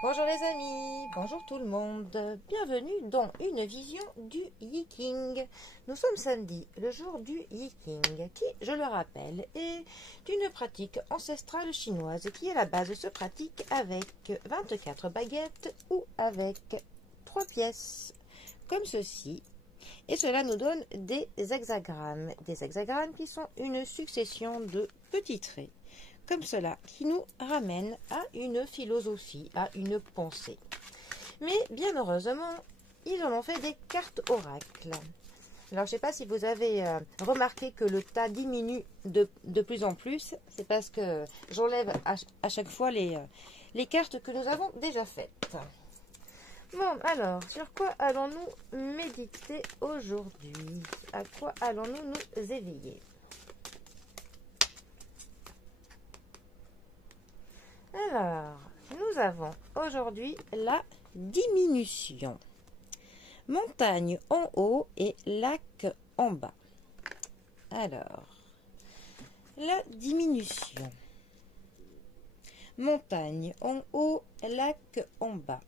Bonjour les amis, bonjour tout le monde, bienvenue dans une vision du Yiking. Nous sommes samedi, le jour du Yiking, qui, je le rappelle, est une pratique ancestrale chinoise qui à la base se pratique avec 24 baguettes ou avec 3 pièces, comme ceci. Et cela nous donne des hexagrammes qui sont une succession de petits traits comme cela, qui nous ramène à une philosophie, à une pensée. Mais bien heureusement, ils en ont fait des cartes oracles. Alors, je ne sais pas si vous avez remarqué que le tas diminue de plus en plus. C'est parce que j'enlève à chaque fois les cartes que nous avons déjà faites. Bon, alors, sur quoi allons-nous méditer aujourd'hui? À quoi allons-nous nous éveiller? Alors, nous avons aujourd'hui la diminution. Montagne en haut et lac en bas. Alors, la diminution. Montagne en haut, lac en bas.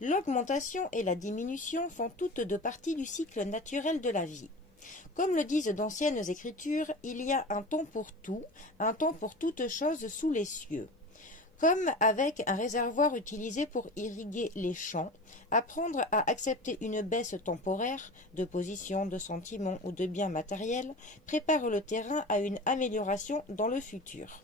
L'augmentation et la diminution font toutes deux parties du cycle naturel de la vie. Comme le disent d'anciennes écritures, il y a un temps pour tout, un temps pour toute chose sous les cieux. Comme avec un réservoir utilisé pour irriguer les champs, apprendre à accepter une baisse temporaire de position, de sentiments ou de biens matériels prépare le terrain à une amélioration dans le futur.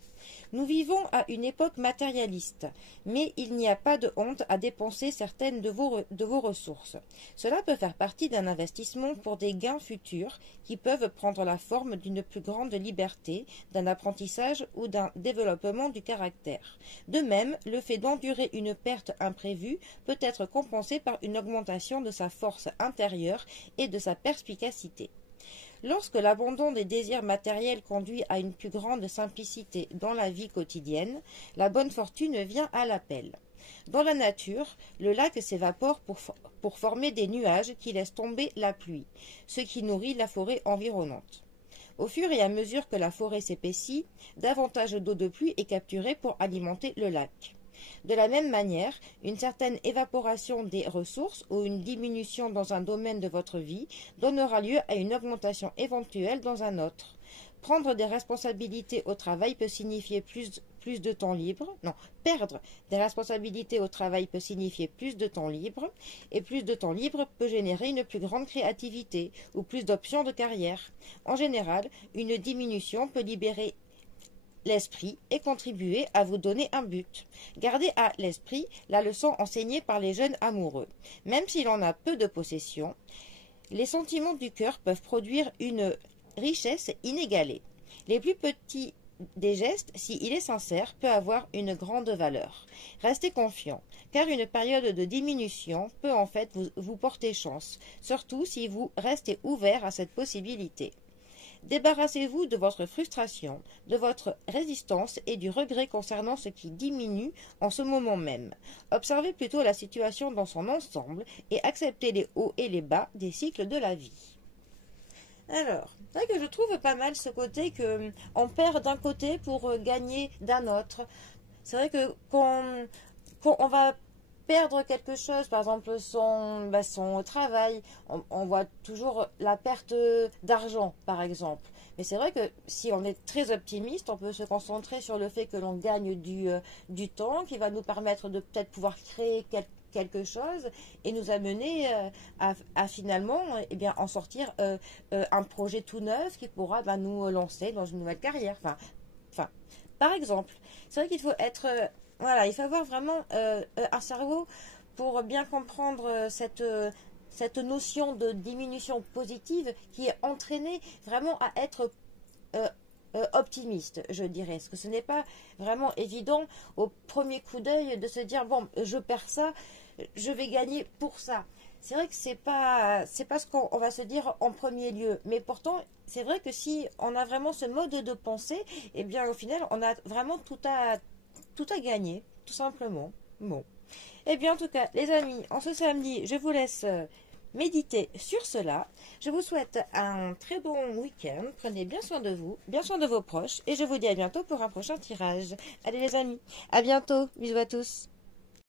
Nous vivons à une époque matérialiste, mais il n'y a pas de honte à dépenser certaines de vos ressources. Cela peut faire partie d'un investissement pour des gains futurs qui peuvent prendre la forme d'une plus grande liberté, d'un apprentissage ou d'un développement du caractère. De même, le fait d'endurer une perte imprévue peut être compensé par une augmentation de sa force intérieure et de sa perspicacité. Lorsque l'abandon des désirs matériels conduit à une plus grande simplicité dans la vie quotidienne, la bonne fortune vient à l'appel. Dans la nature, le lac s'évapore pour former des nuages qui laissent tomber la pluie, ce qui nourrit la forêt environnante. Au fur et à mesure que la forêt s'épaissit, davantage d'eau de pluie est capturée pour alimenter le lac. De la même manière, une certaine évaporation des ressources ou une diminution dans un domaine de votre vie donnera lieu à une augmentation éventuelle dans un autre. Prendre des responsabilités au travail peut signifier plus de temps libre. Non, perdre des responsabilités au travail peut signifier plus de temps libre, et plus de temps libre peut générer une plus grande créativité ou plus d'options de carrière. En général, une diminution peut libérer l'esprit et contribuer à vous donner un but. Gardez à l'esprit la leçon enseignée par les jeunes amoureux. Même si l'on a peu de possessions, les sentiments du cœur peuvent produire une richesse inégalée. Les plus petits des gestes, s'il est sincère, peut avoir une grande valeur. Restez confiant, car une période de diminution peut en fait vous porter chance, surtout si vous restez ouvert à cette possibilité. Débarrassez-vous de votre frustration, de votre résistance et du regret concernant ce qui diminue en ce moment même. Observez plutôt la situation dans son ensemble et acceptez les hauts et les bas des cycles de la vie. Alors, c'est vrai que je trouve pas mal ce côté qu'on perd d'un côté pour gagner d'un autre. C'est vrai que quand on va perdre quelque chose, par exemple son travail, on voit toujours la perte d'argent, par exemple. Mais c'est vrai que si on est très optimiste, on peut se concentrer sur le fait que l'on gagne du temps, qui va nous permettre de peut-être pouvoir créer quelque chose et nous amener à finalement en sortir un projet tout neuf qui pourra nous lancer dans une nouvelle carrière. Enfin, par exemple, c'est vrai qu'il faut être... voilà, il faut avoir vraiment un cerveau pour bien comprendre cette notion de diminution positive qui est entraînée vraiment à être optimiste, je dirais. Parce que ce n'est pas vraiment évident au premier coup d'œil de se dire, bon, je perds ça, je vais gagner pour ça. C'est vrai que c'est pas ce qu'on va se dire en premier lieu. Mais pourtant, c'est vrai que si on a vraiment ce mode de pensée, eh bien, au final, on a vraiment tout à gagner, tout simplement. Bon. Eh bien, en tout cas, les amis, en ce samedi, je vous laisse méditer sur cela. Je vous souhaite un très bon week-end. Prenez bien soin de vous, bien soin de vos proches. Et je vous dis à bientôt pour un prochain tirage. Allez les amis, à bientôt. Bisous à tous.